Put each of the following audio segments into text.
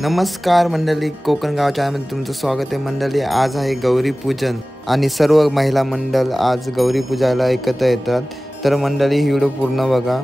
नमस्कार मंडळी, कोकण गाव चॅनलमध्ये तुमचं स्वागत आहे मंडळी। आज आहे गौरी पूजन आणि सर्व महिला मंडळ आज गौरी पूजायला एकत्र येतात। तर मंडळी ही व्हिडिओ पूर्ण बघा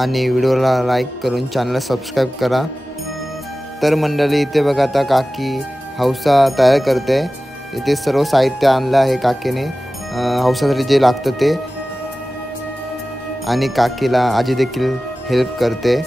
आणि व्हिडिओला लाईक करून चॅनलला सबस्क्राइब करा। तर मंडळी इथे बघा आता काकी हौसा तयार करते। इथे सर्व साहित्य आणलं आहे काकीने हौसासाठी जे लागतं ते, आणि काकीला आजी देखील हेल्प करते।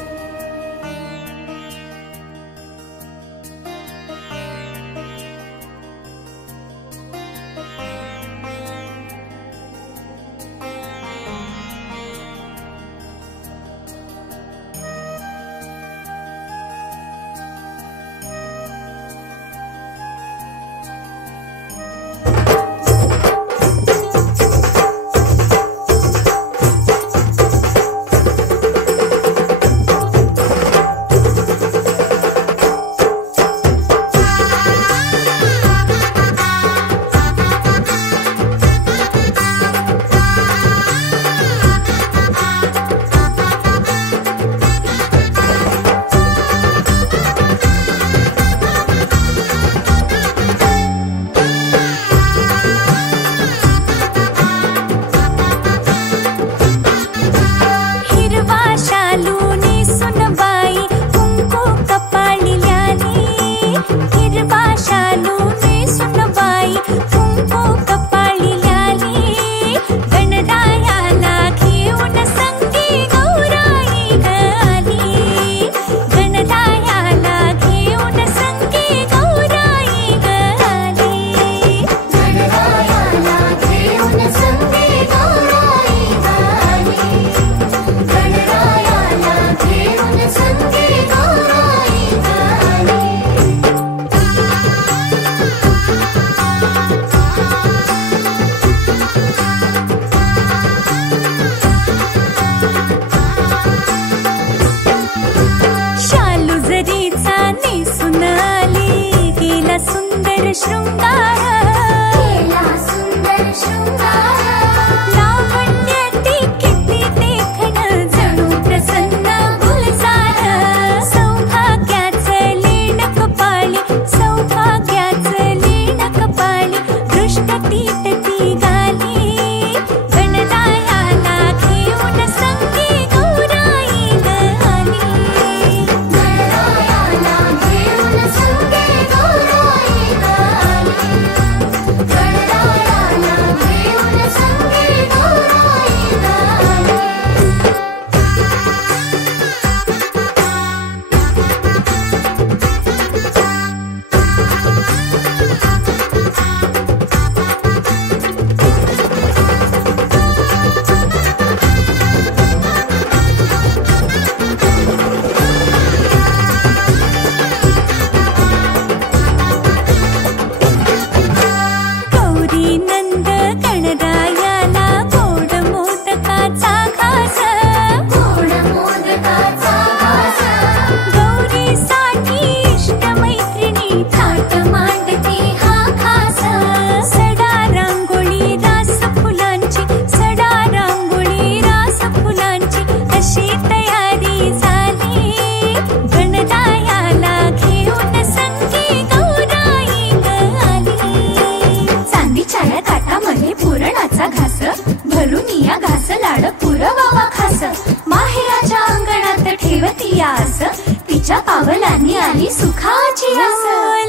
तिच्या पावलांनी आली सुखाची आस।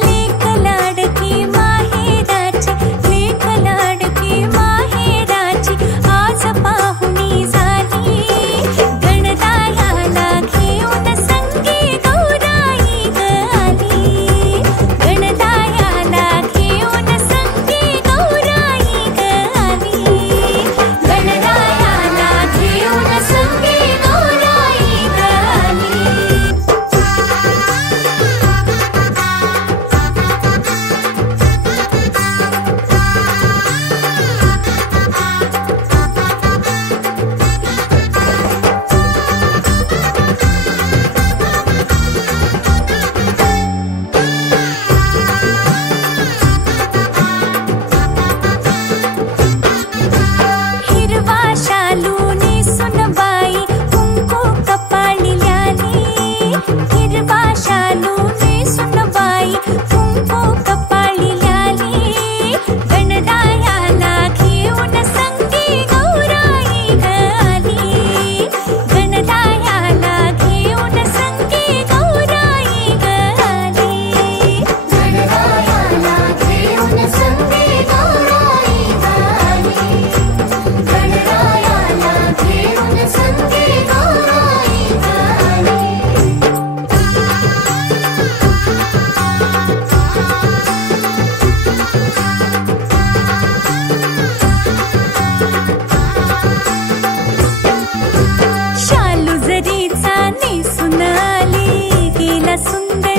लेक लाडकी माहेराची, लेक लाडकी माहेराची, आज पाहुणी झाली गणरायाला घेऊन संगी गौराई ग आली। गणरायाला घेऊन संगी गौराई ग आली। गणरायाला घेऊन संगी गौराई ग आली।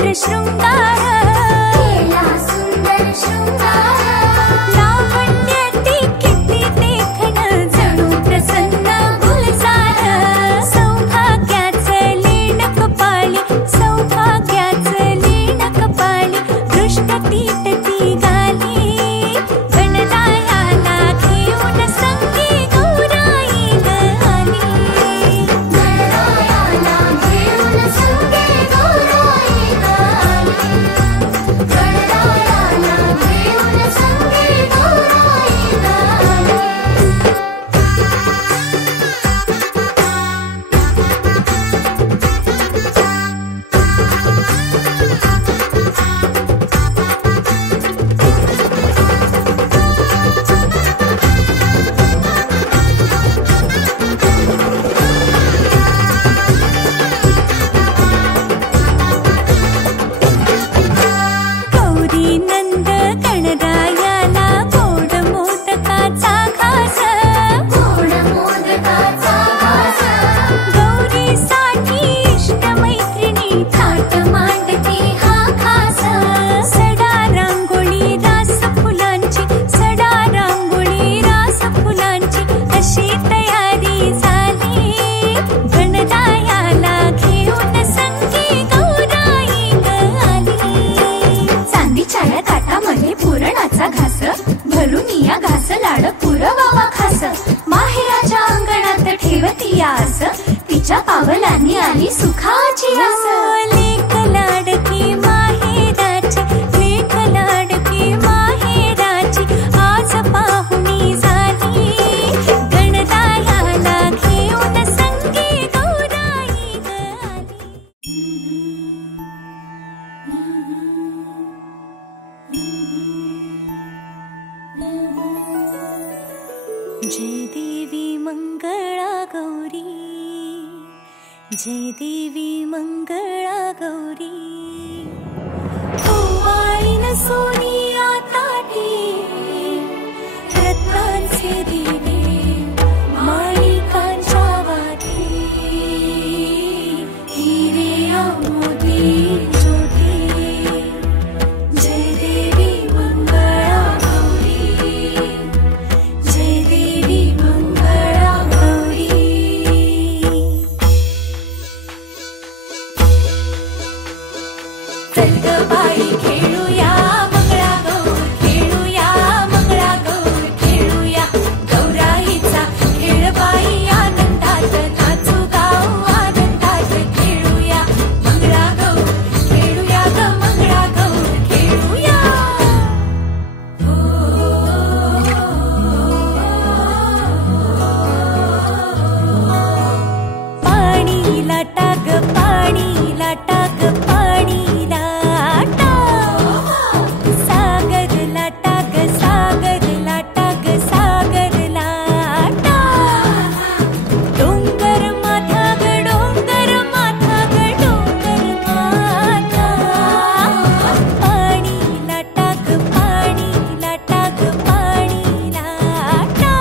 सुंदर शृंगार केला सुंदर शृंगार लावण्याती किती देखणं जणू प्रसन्न गुलजार सौभाग्याचं लेण कपाळी सौभाग्याचं लेण कपाळी दृष्ट तीटती गाली गणरायाला घेऊन संगी गौराई ग आली गणरायाला घेऊन संगी गौराई ग आली गणरायाला घेऊन संगी गौराई ग आली गौरी नंद गणरायाला गोड मोदकाचा घास गोड मोदकाचा घास गौरीसाठी इष्ट मैत्रिणी थाट मांडती हा खास सडा रांगोळी रास फुलांची सडा रांगोळी रास फुलांची अशी तयारी झाली गणरायाला घेऊन संगी गौराई ग आली चांदीच्या या ताटामध्ये पुरणाचा घास भरून या घास लाड पुरवावा खास माहेराच्या अंगणात ठेवती आस तिच्या पावलांनी आली सुखाची आस लेक लाडकी माहेराची लेक लाडकी माहेराची आज पाहुणी झाली गणरायाला घेऊन संगी गौराई ग आली जय देवी मंगळा गौरी जय देवी मंगळा गौरी ओवाळीन सोनिया ताटी रत्नांचे दिवे माणिकांच्या वाती हिरे मोती ज्योती जय देवी मंगळा गौरी जय देवी मंगळा गौरी चल ग बाई खेळूया मंगळा गौर खेळूया मंगळा गौर खेळूया गौराईचा खेळ बाई आनंदात नाचू गाऊ आनंदात खेळूया मंगळा गौर खेळूया ग मंगळा गौर खेळूया पाणी लाटा ग पाणी लाटा ग पाणी लाटा सागर लाटा ग सागर लाटा ग सागर लाटा डोंगर माथा ग डोंगर माथा ग डोंगर माथा पाणी लाटा ग पाणी लाटा ग पाणी लाटा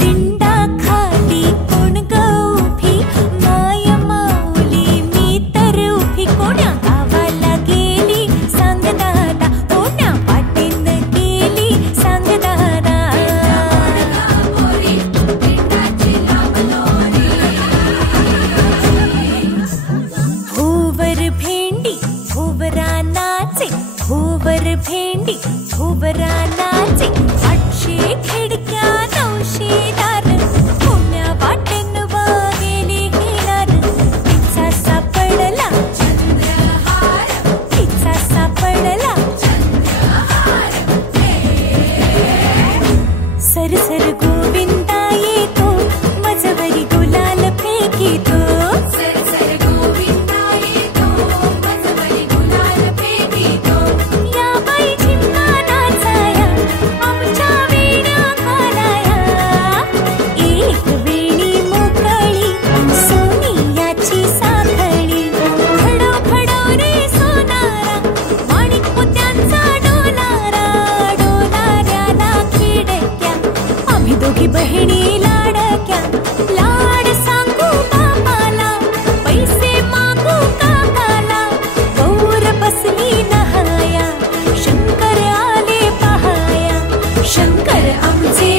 दिंडा खाली कोण ग उभी माय माऊली मी तर उभी कोण्या गावाला गेली सांग दादा कोण्या वाटेन गेली सांग दादा भुवर भेंडी भुवरा नाचे भुवर भेंडी भुवरा नाचे 800 खिडक्या 900 दार कोण्या वाटेन गेली घेणार तिचा सापडला चंद्रहार तिचा सापडला सरसर गोविंदा येतो मजवरी गुलाल फेकीतो सरसर गोविंदा येतो मजवरी गुलाल फेकीतो या बाई झिम्मा नाचाया शंकर आमचे